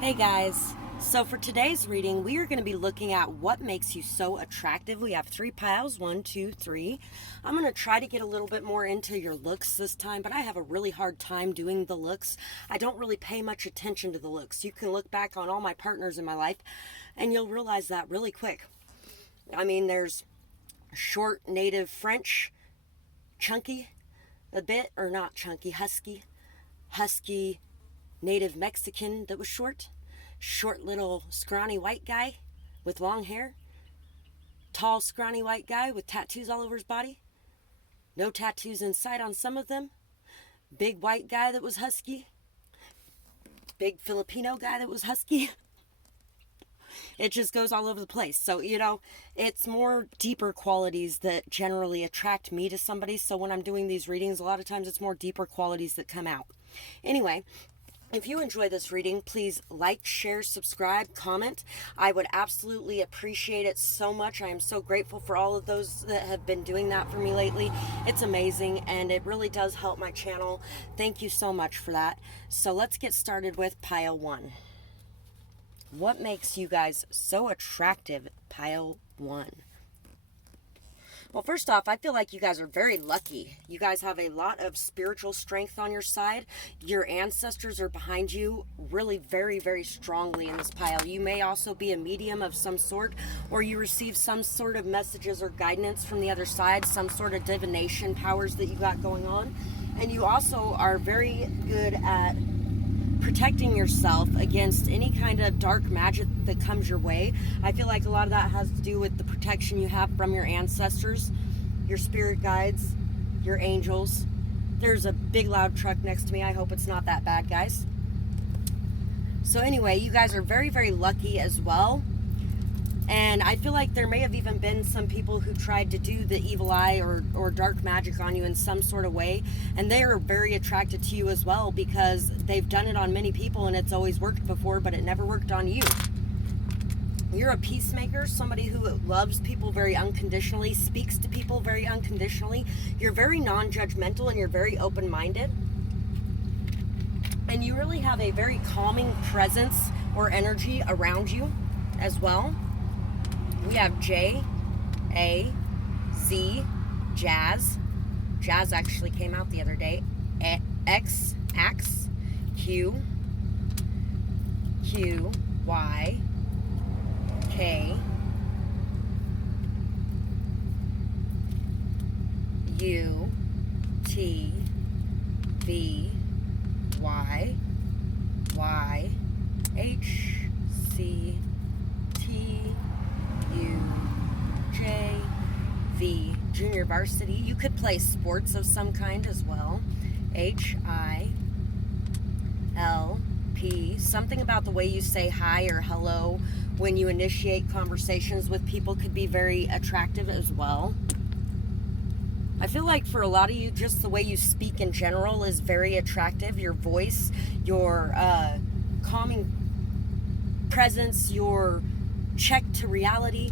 Hey guys, so for today's reading, we are going to be looking at what makes you so attractive. We have 3 piles, 1, 2, 3. I'm going to try to get a little bit more into your looks this time, but I have a really hard time doing the looks. I don't really pay much attention to the looks. You can look back on all my partners in my life and you'll realize that really quick. I mean, there's short native French, chunky a bit, or not chunky, husky native Mexican that was short little scrawny white guy with long hair, tall scrawny white guy with tattoos all over his body, no tattoos inside on some of them, big white guy that was husky, big Filipino guy that was husky. It just goes all over the place. So, it's more deeper qualities that generally attract me to somebody. So when I'm doing these readings, a lot of times it's more deeper qualities that come out. Anyway, if you enjoy this reading, please like, share, subscribe, comment. I would absolutely appreciate it so much. I am so grateful for all of those that have been doing that for me lately. It's amazing, and it really does help my channel. Thank you so much for that. So let's get started with pile 1. What makes you guys so attractive, pile 1? Well, first off, I feel like you guys are very lucky. You guys have a lot of spiritual strength on your side. Your ancestors are behind you really very, very strongly in this pile. You may also be a medium of some sort, or you receive some sort of messages or guidance from the other side, some sort of divination powers that you got going on. And you also are very good at protecting yourself against any kind of dark magic that comes your way. I feel like a lot of that has to do with the protection you have from your ancestors, your spirit guides, your angels. There's a big loud truck next to me. I hope it's not that bad, guys. So anyway, you guys are very, very lucky as well. And I feel like there may have even been some people who tried to do the evil eye or dark magic on you in some sort of way. And they are very attracted to you as well because they've done it on many people and it's always worked before, but it never worked on you. You're a peacemaker, somebody who loves people very unconditionally, speaks to people very unconditionally. You're very non-judgmental and you're very open-minded. And you really have a very calming presence or energy around you as well. We have J, A, Z, Jazz. Jazz actually came out the other day. X, Axe, Q, Y, K, U, T, V, Y, H, C, T, U, J, V, junior varsity. You could play sports of some kind as well. H, I, L, P. Something about the way you say hi or hello when you initiate conversations with people could be very attractive as well. I feel like for a lot of you, just the way you speak in general is very attractive. Your voice, your calming presence, your check to reality.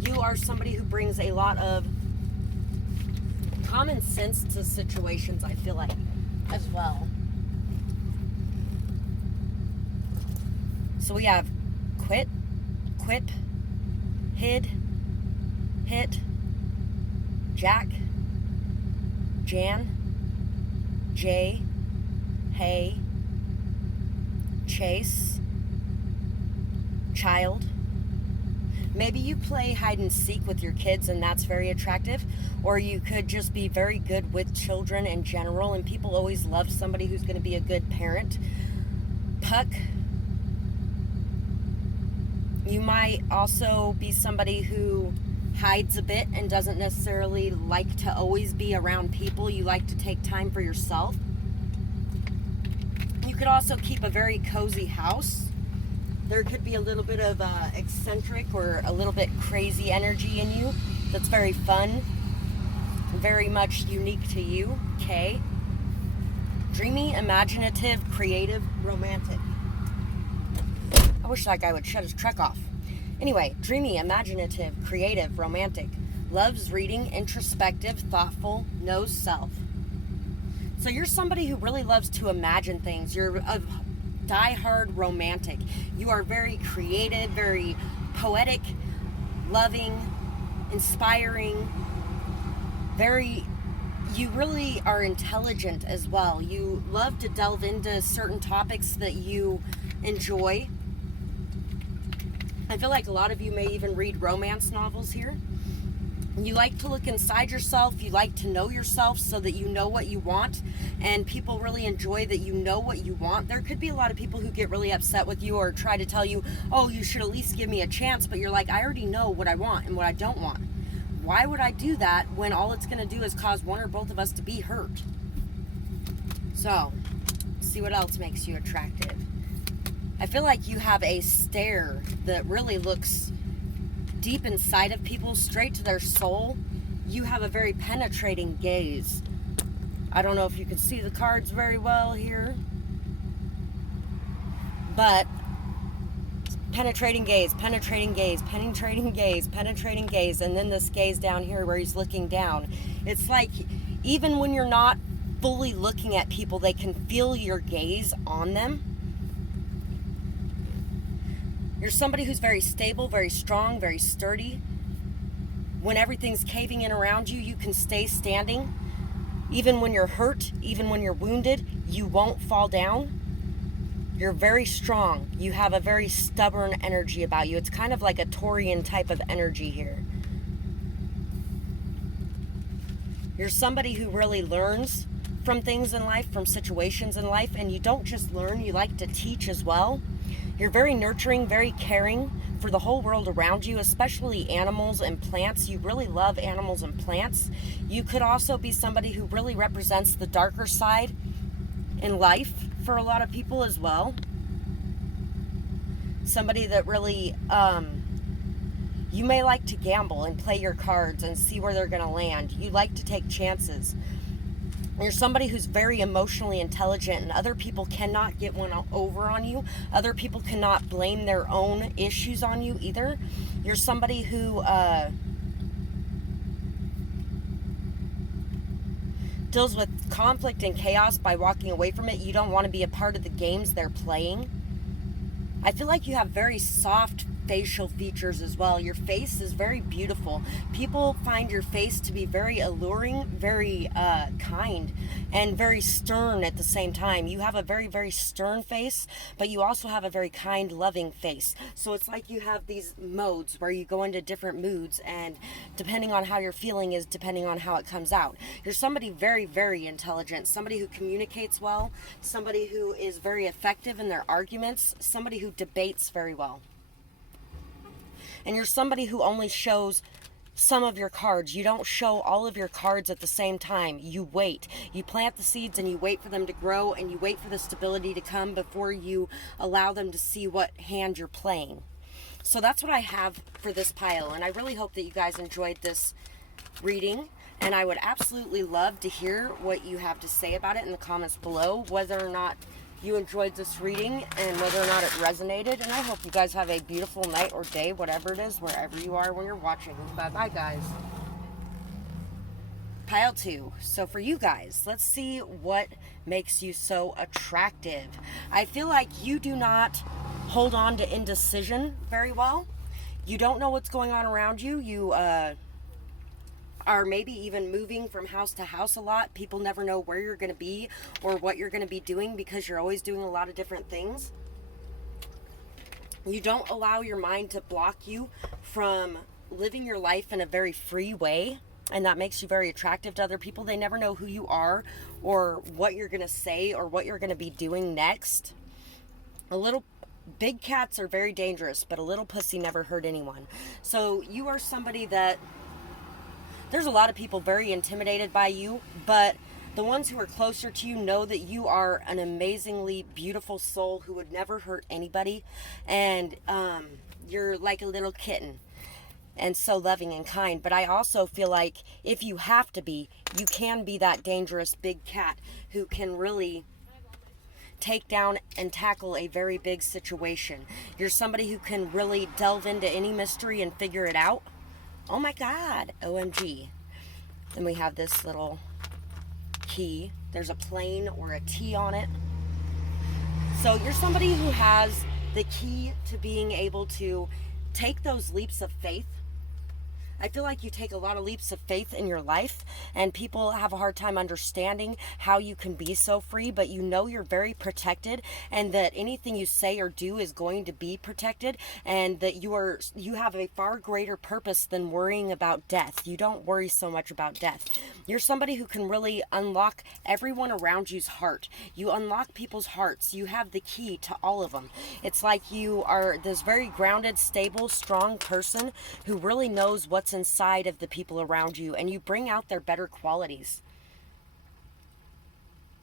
You are somebody who brings a lot of common sense to situations, I feel like, as well. So we have quit, quip, hid, hit, jack, Jan, Jay, hey, chase, child. Maybe you play hide and seek with your kids and that's very attractive, or you could just be very good with children in general, and people always love somebody who's going to be a good parent. Puck. You might also be somebody who hides a bit and doesn't necessarily like to always be around people. You like to take time for yourself. You could also keep a very cozy house. There could be a little bit of eccentric or a little bit crazy energy in you that's very fun, very much unique to you. K. Dreamy, imaginative, creative, romantic. I wish that guy would shut his truck off. Anyway, dreamy, imaginative, creative, romantic. Loves reading, introspective, thoughtful, knows self. So you're somebody who really loves to imagine things. You're die-hard romantic. You are very creative, very poetic, loving, inspiring, you really are intelligent as well. You love to delve into certain topics that you enjoy. I feel like a lot of you may even read romance novels here. You like to look inside yourself. You like to know yourself so that you know what you want. And people really enjoy that you know what you want. There could be a lot of people who get really upset with you or try to tell you, oh, you should at least give me a chance. But you're like, I already know what I want and what I don't want. Why would I do that when all it's going to do is cause one or both of us to be hurt? So, see what else makes you attractive. I feel like you have a stare that really looks deep inside of people, straight to their soul. You have a very penetrating gaze. I don't know if you can see the cards very well here, but penetrating gaze, penetrating gaze, penetrating gaze, penetrating gaze, and then this gaze down here where he's looking down. It's like even when you're not fully looking at people, they can feel your gaze on them. You're somebody who's very stable, very strong, very sturdy. When everything's caving in around you, you can stay standing. Even when you're hurt, even when you're wounded, you won't fall down. You're very strong. You have a very stubborn energy about you. It's kind of like a Taurian type of energy here. You're somebody who really learns from things in life, from situations in life, and you don't just learn, you like to teach as well. You're very nurturing, very caring for the whole world around you, especially animals and plants. You really love animals and plants. You could also be somebody who really represents the darker side in life for a lot of people as well. Somebody that really, you may like to gamble and play your cards and see where they're going to land. You like to take chances. You're somebody who's very emotionally intelligent, and other people cannot get one over on you. Other people cannot blame their own issues on you either. You're somebody who deals with conflict and chaos by walking away from it. You don't want to be a part of the games they're playing. I feel like you have very soft facial features as well. Your face is very beautiful. People find your face to be very alluring, very kind, and very stern at the same time. You have a very, very stern face, but you also have a very kind, loving face. So it's like you have these modes where you go into different moods, and depending on how you're feeling is depending on how it comes out. You're somebody very, very intelligent, somebody who communicates well, somebody who is very effective in their arguments, somebody who debates very well. And you're somebody who only shows some of your cards. You don't show all of your cards at the same time. You wait. You plant the seeds and you wait for them to grow, and you wait for the stability to come before you allow them to see what hand you're playing. So that's what I have for this pile, and I really hope that you guys enjoyed this reading, and I would absolutely love to hear what you have to say about it in the comments below, whether or not you enjoyed this reading and whether or not it resonated. And I hope you guys have a beautiful night or day, whatever it is, wherever you are when you're watching. Bye-bye, guys. Pile 2. So for you guys, let's see what makes you so attractive. I feel like you do not hold on to indecision very well. You don't know what's going on around you. You are maybe even moving from house to house a lot. People never know where you're going to be or what you're going to be doing because you're always doing a lot of different things. You don't allow your mind to block you from living your life in a very free way, and that makes you very attractive to other people. They never know who you are or what you're going to say or what you're going to be doing next. Big cats are very dangerous, but a little pussy never hurt anyone. So you are somebody that there's a lot of people very intimidated by you, but the ones who are closer to you know that you are an amazingly beautiful soul who would never hurt anybody, and you're like a little kitten and so loving and kind. But I also feel like if you have to be, you can be that dangerous big cat who can really take down and tackle a very big situation. You're somebody who can really delve into any mystery and figure it out. Oh my God, OMG. Then we have this little key. There's a plane or a T on it. So you're somebody who has the key to being able to take those leaps of faith. I feel like you take a lot of leaps of faith in your life, and people have a hard time understanding how you can be so free, but you know you're very protected, and that anything you say or do is going to be protected, and that you have a far greater purpose than worrying about death. You don't worry so much about death. You're somebody who can really unlock everyone around you's heart. You unlock people's hearts. You have the key to all of them. It's like you are this very grounded, stable, strong person who really knows what's inside of the people around you, and you bring out their better qualities.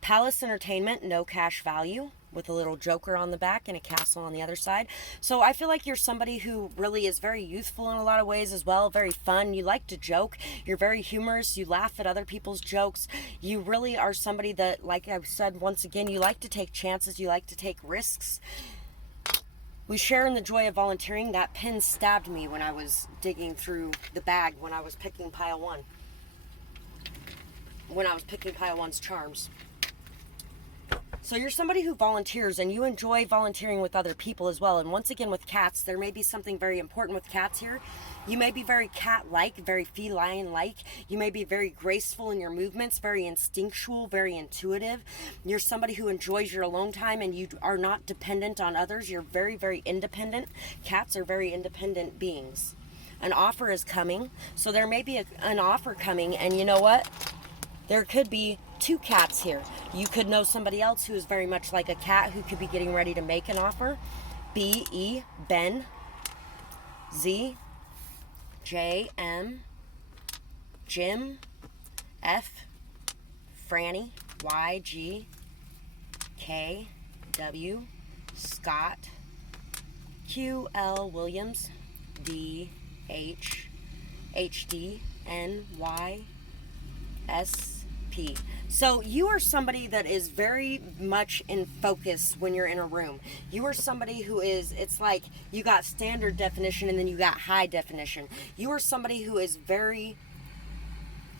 Palace entertainment, no cash value, with a little joker on the back and a castle on the other side. So I feel like you're somebody who really is very youthful in a lot of ways as well, very fun. You like to joke. You're very humorous. You laugh at other people's jokes. You really are somebody that, like I've said once again, you like to take chances. You like to take risks. We share in the joy of volunteering. That pin stabbed me when I was digging through the bag when I was picking pile one. When I was picking pile one's charms. So you're somebody who volunteers, and you enjoy volunteering with other people as well. And once again, with cats, there may be something very important with cats here. You may be very cat-like, very feline-like. You may be very graceful in your movements, very instinctual, very intuitive. You're somebody who enjoys your alone time, and you are not dependent on others. You're very, very independent. Cats are very independent beings. An offer is coming. So there may be an offer coming, and you know what? There could be two cats here. You could know somebody else who is very much like a cat who could be getting ready to make an offer. B-E, Ben. Z, J-M, Jim, F, Franny, Y-G, K-W, Scott, Q-L, Williams, D-H, H-D, N-Y, S-P. So you are somebody that is very much in focus when you're in a room. You are somebody who is, it's like you got standard definition and then you got high definition. You are somebody who is very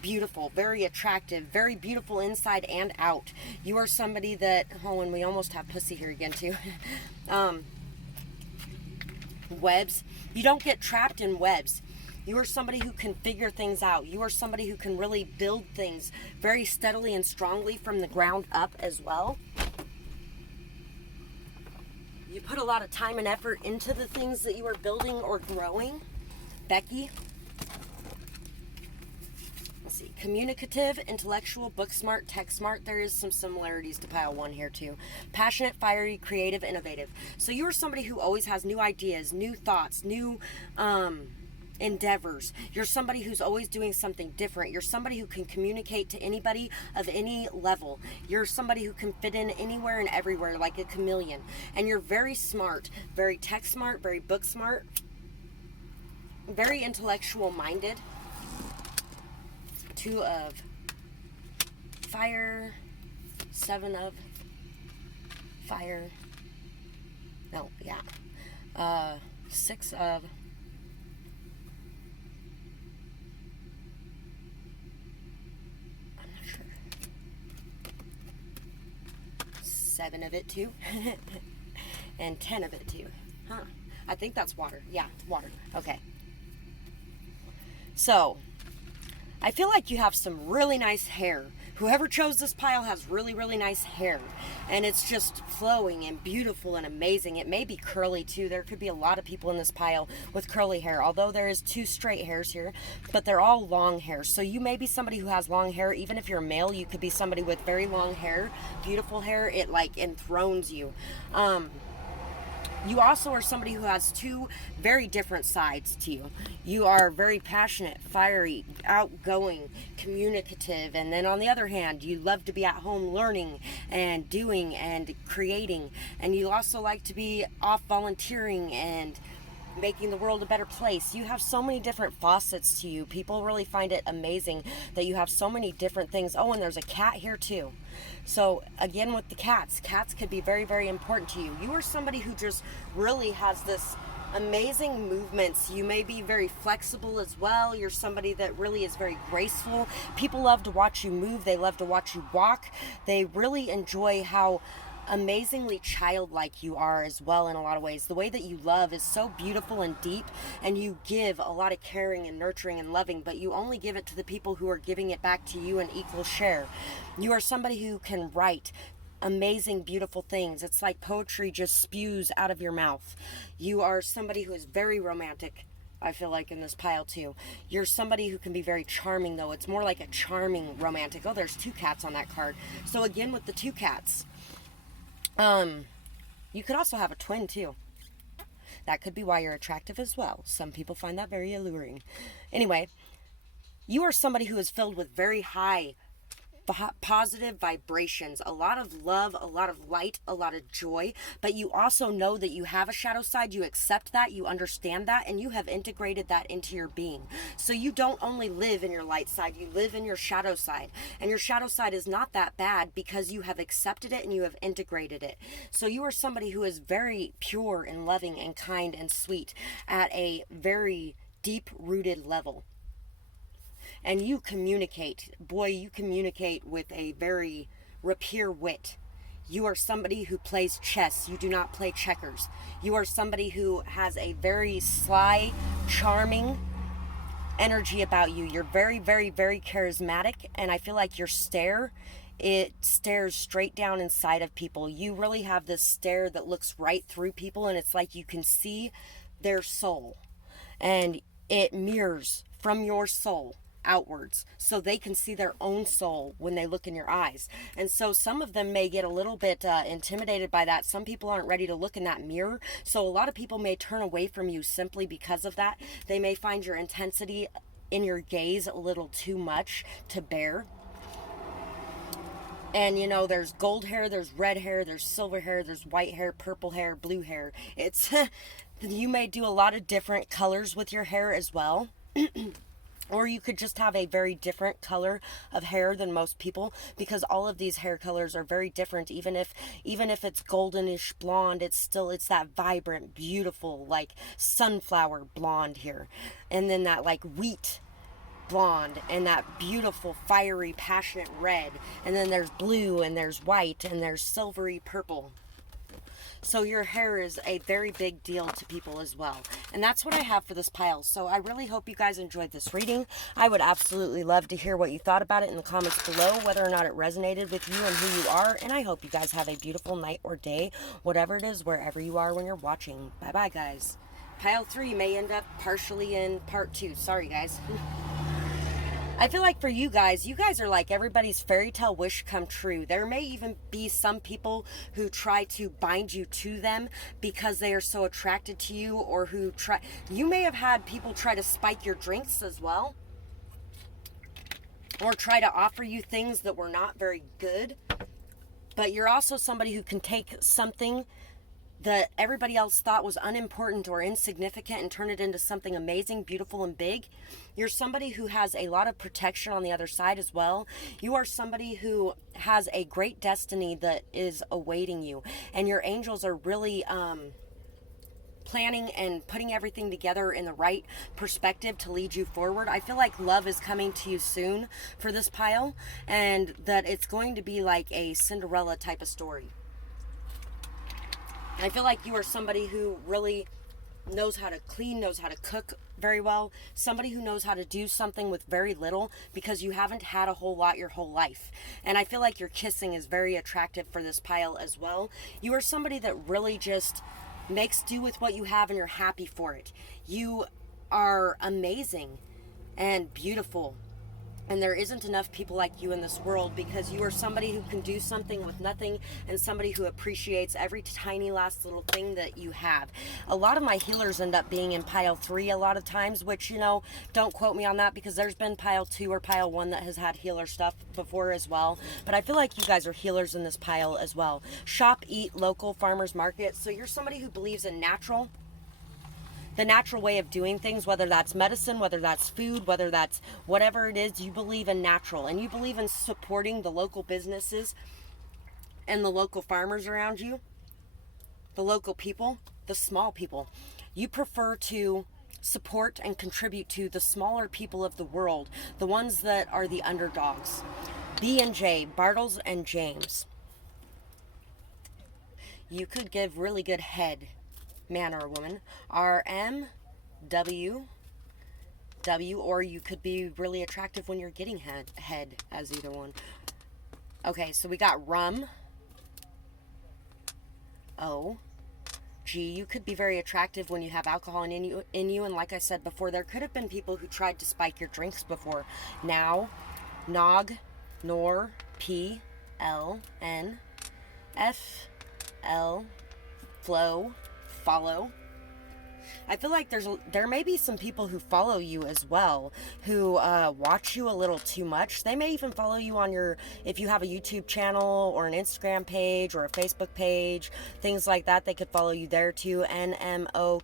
beautiful, very attractive, very beautiful inside and out. You are somebody that, oh, and we almost have pussy here again too. Webs. You don't get trapped in webs. You are somebody who can figure things out. You are somebody who can really build things very steadily and strongly from the ground up as well. You put a lot of time and effort into the things that you are building or growing. Becky. Let's see. Communicative, intellectual, book smart, tech smart. There is some similarities to pile one here too. Passionate, fiery, creative, innovative. So you are somebody who always has new ideas, new thoughts, new endeavors. You're somebody who's always doing something different. You're somebody who can communicate to anybody of any level. You're somebody who can fit in anywhere and everywhere like a chameleon. And you're very smart, very tech smart, very book smart, very intellectual minded. 2 of fire, 7 of fire. No, yeah. 6 of I'm not sure. 7 of it too. And 10 of it too. Huh. I think that's water. Yeah, water. Okay. So, I feel like you have some really nice hair. Whoever chose this pile has really, really nice hair. And it's just flowing and beautiful and amazing. It may be curly too. There could be a lot of people in this pile with curly hair. Although there is 2 straight hairs here. But they're all long hair. So you may be somebody who has long hair. Even if you're a male, you could be somebody with very long hair. Beautiful hair. It like enthrones you. You also are somebody who has 2 very different sides to you. You are very passionate, fiery, outgoing, communicative, and then on the other hand, you love to be at home learning and doing and creating, and you also like to be off volunteering and making the world a better place. You have so many different facets to you. People really find it amazing that you have so many different things. Oh, and there's a cat here too. So again, with the cats could be very, very important to you. You are somebody who just really has this amazing movements. You may be very flexible as well. You're somebody that really is very graceful. People love to watch you move. They love to watch you walk. They really enjoy how amazingly childlike you are as well in a lot of ways. The way that you love is so beautiful and deep, and you give a lot of caring and nurturing and loving, but you only give it to the people who are giving it back to you in equal share. You are somebody who can write amazing, beautiful things. It's like poetry just spews out of your mouth. You are somebody who is very romantic, I feel like, in this pile too. You're somebody who can be very charming, though. It's more like a charming romantic. Oh, there's 2 cats on that card. So again, with the 2 cats, you could also have a twin too. That could be why you're attractive as well. Some people find that very alluring. Anyway, you are somebody who is filled with very high positive vibrations, a lot of love, a lot of light, a lot of joy, but you also know that you have a shadow side. You accept that, you understand that, and you have integrated that into your being. So you don't only live in your light side, you live in your shadow side, and your shadow side is not that bad because you have accepted it and you have integrated it. So you are somebody who is very pure and loving and kind and sweet at a very deep-rooted level. And you communicate. Boy, you communicate with a very rapier wit. You are somebody who plays chess. You do not play checkers. You are somebody who has a very sly, charming energy about you. You're very, very, very charismatic. And I feel like your stare, it stares straight down inside of people. You really have this stare that looks right through people. And it's like you can see their soul. And it mirrors from your soul outwards, so they can see their own soul when they look in your eyes. And so some of them may get a little bit intimidated by that. Some people aren't ready to look in that mirror, so a lot of people may turn away from you simply because of that. They may find your intensity in your gaze a little too much to bear. And you know, there's gold hair, there's red hair, there's silver hair, there's white hair, purple hair, blue hair. It's you may do a lot of different colors with your hair as well. Or you could just have a very different color of hair than most people, because all of these hair colors are very different. Even if it's goldenish blonde, it's that vibrant, beautiful, like sunflower blonde here. And then that like wheat blonde, and that beautiful, fiery, passionate red. And then there's blue, and there's white, and there's silvery purple. So your hair is a very big deal to people as well. And that's what I have for this pile. So I really hope you guys enjoyed this reading. I would absolutely love to hear what you thought about it in the comments below, whether or not it resonated with you and who you are. And I hope you guys have a beautiful night or day, whatever it is, wherever you are when you're watching. Bye-bye, guys. Pile 3 may end up partially in part 2. Sorry, guys. I feel like for you guys are like everybody's fairy tale wish come true. There may even be some people who try to bind you to them because they are so attracted to you, or you may have had people try to spike your drinks as well, or try to offer you things that were not very good. But you're also somebody who can take something that everybody else thought was unimportant or insignificant and turn it into something amazing, beautiful, and big. You're somebody who has a lot of protection on the other side as well. You are somebody who has a great destiny that is awaiting you. And your angels are really planning and putting everything together in the right perspective to lead you forward. I feel like love is coming to you soon for this pile, and that it's going to be like a Cinderella type of story. I feel like you are somebody who really knows how to clean, knows how to cook very well. Somebody who knows how to do something with very little, because you haven't had a whole lot your whole life. And I feel like your kissing is very attractive for this pile as well. You are somebody that really just makes do with what you have and you're happy for it. You are amazing and beautiful. And there isn't enough people like you in this world, because you are somebody who can do something with nothing, and somebody who appreciates every tiny last little thing that you have. A lot of my healers end up being in pile 3 a lot of times, which, you know, don't quote me on that, because there's been pile 2 or pile 1 that has had healer stuff before as well. But I feel like you guys are healers in this pile as well. Shop, eat, local, farmers market. So you're somebody who believes in the natural way of doing things, whether that's medicine, whether that's food, whether that's whatever it is. You believe in natural, and you believe in supporting the local businesses and the local farmers around you, the local people, the small people. You prefer to support and contribute to the smaller people of the world, the ones that are the underdogs. B and J, Bartles and James. You could give really good head, man or woman. RM, W, W, or you could be really attractive when you're getting head as either one. Okay, so we got rum, O, G. You could be very attractive when you have alcohol in you. And like I said before, there could have been people who tried to spike your drinks before. Now, Nog, Nor, P, L, N, F, L, flow, follow. I feel like there may be some people who follow you as well, who watch you a little too much. They may even follow you on if you have a YouTube channel or an Instagram page or a Facebook page, things like that. They could follow you there too. NMOQZVX.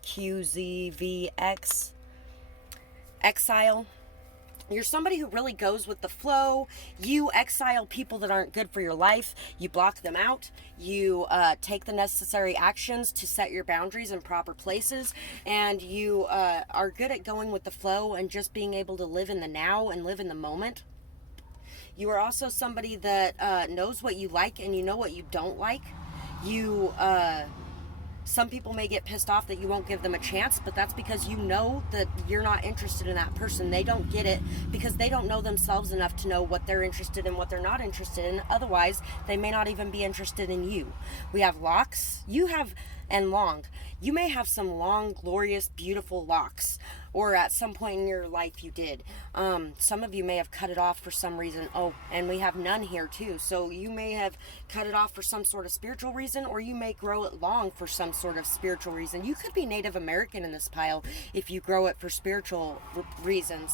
Exile. You're somebody who really goes with the flow. You exile people that aren't good for your life. You block them out. You take the necessary actions to set your boundaries in proper places. And you are good at going with the flow and just being able to live in the now and live in the moment. You are also somebody that knows what you like and you know what you don't like. You... Some people may get pissed off that you won't give them a chance, but that's because you know that you're not interested in that person. They don't get it because they don't know themselves enough to know what they're interested in, what they're not interested in. Otherwise, they may not even be interested in you. We have locks. And long. You may have some long, glorious, beautiful locks, or at some point in your life you did. Some of you may have cut it off for some reason. Oh, and we have none here too. So you may have cut it off for some sort of spiritual reason, or you may grow it long for some sort of spiritual reason. You could be Native American in this pile if you grow it for spiritual reasons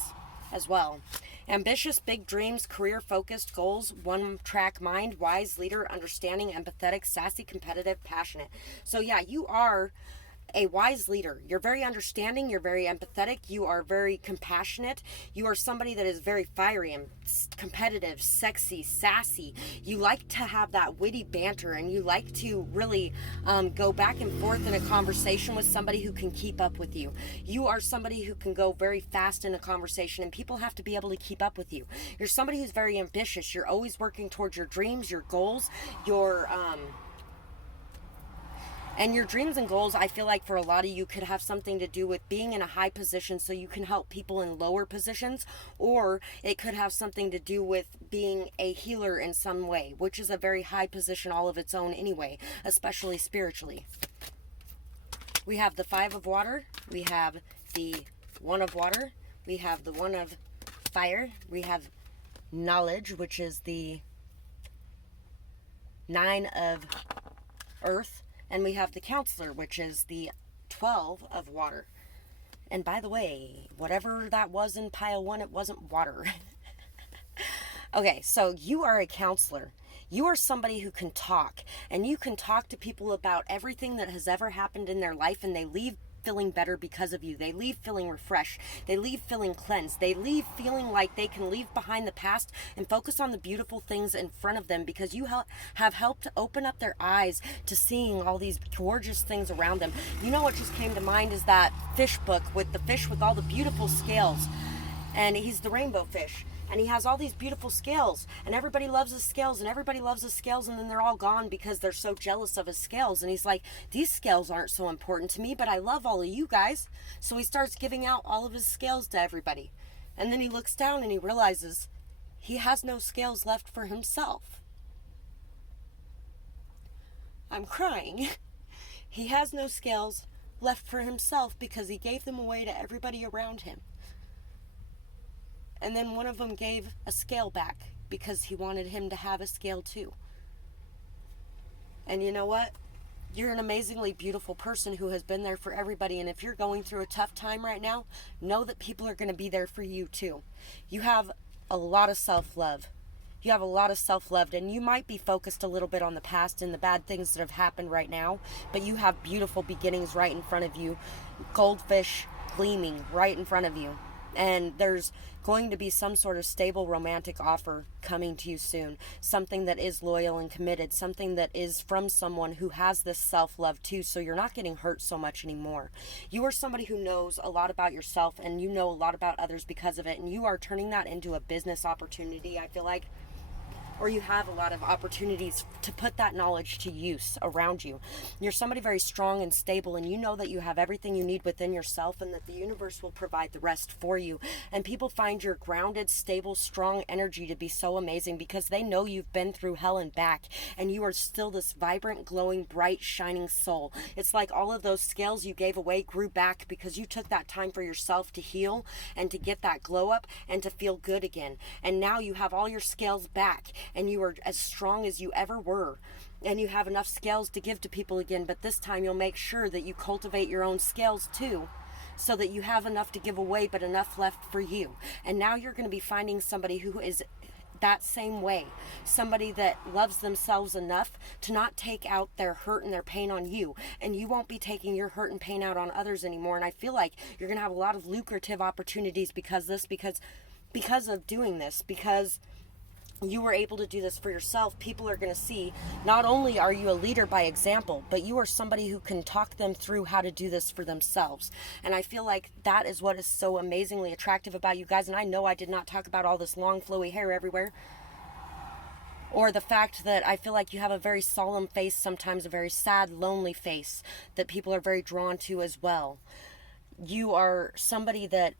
as well. Ambitious, big dreams, career-focused goals, one-track mind, wise leader, understanding, empathetic, sassy, competitive, passionate. So yeah, you are a wise leader. You're very understanding. You're very empathetic. You are very compassionate. You are somebody that is very fiery and competitive, sexy, sassy. You like to have that witty banter, and you like to really go back and forth in a conversation with somebody who can keep up with you. You are somebody who can go very fast in a conversation, and people have to be able to keep up with you. You're somebody who's very ambitious. You're always working towards your dreams, your goals, and your dreams and goals, I feel like for a lot of you could have something to do with being in a high position so you can help people in lower positions, or it could have something to do with being a healer in some way, which is a very high position all of its own anyway, especially spiritually. We have the 5 of water, we have the 1 of water, we have the 1 of fire, we have knowledge, which is the 9 of earth, and we have the counselor, which is the 12 of water. And by the way, whatever that was in pile 1, it wasn't water. Okay, so you are a counselor. You are somebody who can talk, and you can talk to people about everything that has ever happened in their life, and they leave feeling better because of you. They leave feeling refreshed. They leave feeling cleansed. They leave feeling like they can leave behind the past and focus on the beautiful things in front of them, because you have helped to open up their eyes to seeing all these gorgeous things around them. You know what just came to mind is that fish book with the fish with all the beautiful scales, and he's the rainbow fish. And he has all these beautiful scales, and everybody loves his scales, and everybody loves his scales, and then they're all gone because they're so jealous of his scales. And he's like, these scales aren't so important to me, but I love all of you guys. So he starts giving out all of his scales to everybody. And then he looks down and he realizes he has no scales left for himself. I'm crying. He has no scales left for himself because he gave them away to everybody around him. And then one of them gave a scale back because he wanted him to have a scale too. And you know what? You're an amazingly beautiful person who has been there for everybody. And if you're going through a tough time right now, know that people are going to be there for you too. You have a lot of self-love. You have a lot of self-love, and you might be focused a little bit on the past and the bad things that have happened right now, but you have beautiful beginnings right in front of you. Goldfish gleaming right in front of you. And there's going to be some sort of stable romantic offer coming to you soon. Something that is loyal and committed. Something that is from someone who has this self-love too, so you're not getting hurt so much anymore. You are somebody who knows a lot about yourself, and you know a lot about others because of it, and you are turning that into a business opportunity, I feel like. or you have a lot of opportunities to put that knowledge to use around you. You're somebody very strong and stable, and you know that you have everything you need within yourself, and that the universe will provide the rest for you. And people find your grounded, stable, strong energy to be so amazing because they know you've been through hell and back, and you are still this vibrant, glowing, bright, shining soul. It's like all of those scales you gave away grew back because you took that time for yourself to heal and to get that glow up and to feel good again. And now you have all your scales back, and you are as strong as you ever were. And you have enough scales to give to people again, but this time you'll make sure that you cultivate your own scales too, so that you have enough to give away, but enough left for you. And now you're going to be finding somebody who is that same way. Somebody that loves themselves enough to not take out their hurt and their pain on you. And you won't be taking your hurt and pain out on others anymore. And I feel like you're going to have a lot of lucrative opportunities because of doing this, because you were able to do this for yourself. People are going to see not only are you a leader by example, but you are somebody who can talk them through how to do this for themselves. And I feel like that is what is so amazingly attractive about you guys. And I know I did not talk about all this long flowy hair everywhere, or the fact that I feel like you have a very solemn face, sometimes a very sad, lonely face that people are very drawn to as well. You are somebody that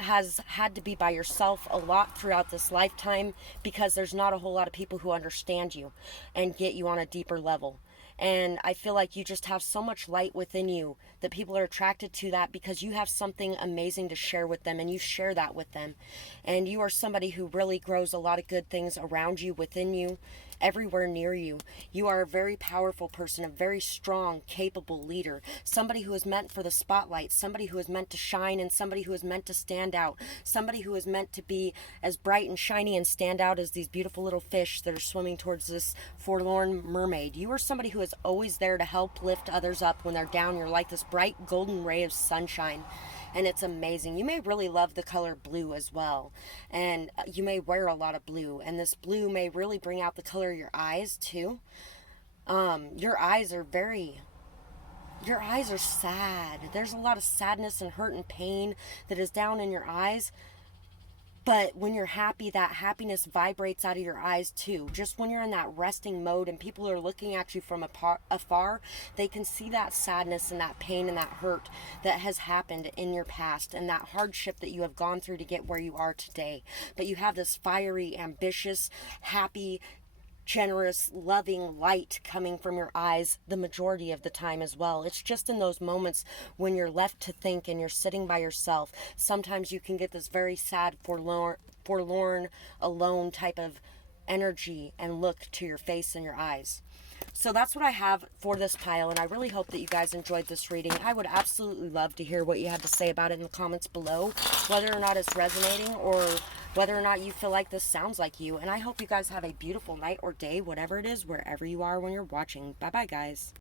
has had to be by yourself a lot throughout this lifetime because there's not a whole lot of people who understand you and get you on a deeper level. And I feel like you just have so much light within you that people are attracted to that because you have something amazing to share with them, and you share that with them. And you are somebody who really grows a lot of good things around you, within you, everywhere near you. You are a very powerful person, a very strong, capable leader, somebody who is meant for the spotlight, somebody who is meant to shine, and somebody who is meant to stand out, somebody who is meant to be as bright and shiny and stand out as these beautiful little fish that are swimming towards this forlorn mermaid. You are somebody who is always there to help lift others up when they're down. You're like this bright golden ray of sunshine, and it's amazing. You may really love the color blue as well, and you may wear a lot of blue, and this blue may really bring out the color of your eyes too. Your eyes are sad. There's a lot of sadness and hurt and pain that is down in your eyes. But when you're happy, that happiness vibrates out of your eyes too. Just when you're in that resting mode and people are looking at you from afar, they can see that sadness and that pain and that hurt that has happened in your past, and that hardship that you have gone through to get where you are today. But you have this fiery, ambitious, happy, generous, loving light coming from your eyes the majority of the time as well. It's just in those moments when you're left to think and you're sitting by yourself, sometimes you can get this very sad, forlorn, alone type of energy and look to your face and your eyes. So that's what I have for this pile, and I really hope that you guys enjoyed this reading. I would absolutely love to hear what you had to say about it in the comments below, whether or not it's resonating or whether or not you feel like this sounds like you. And I hope you guys have a beautiful night or day, whatever it is, wherever you are when you're watching. Bye-bye, guys.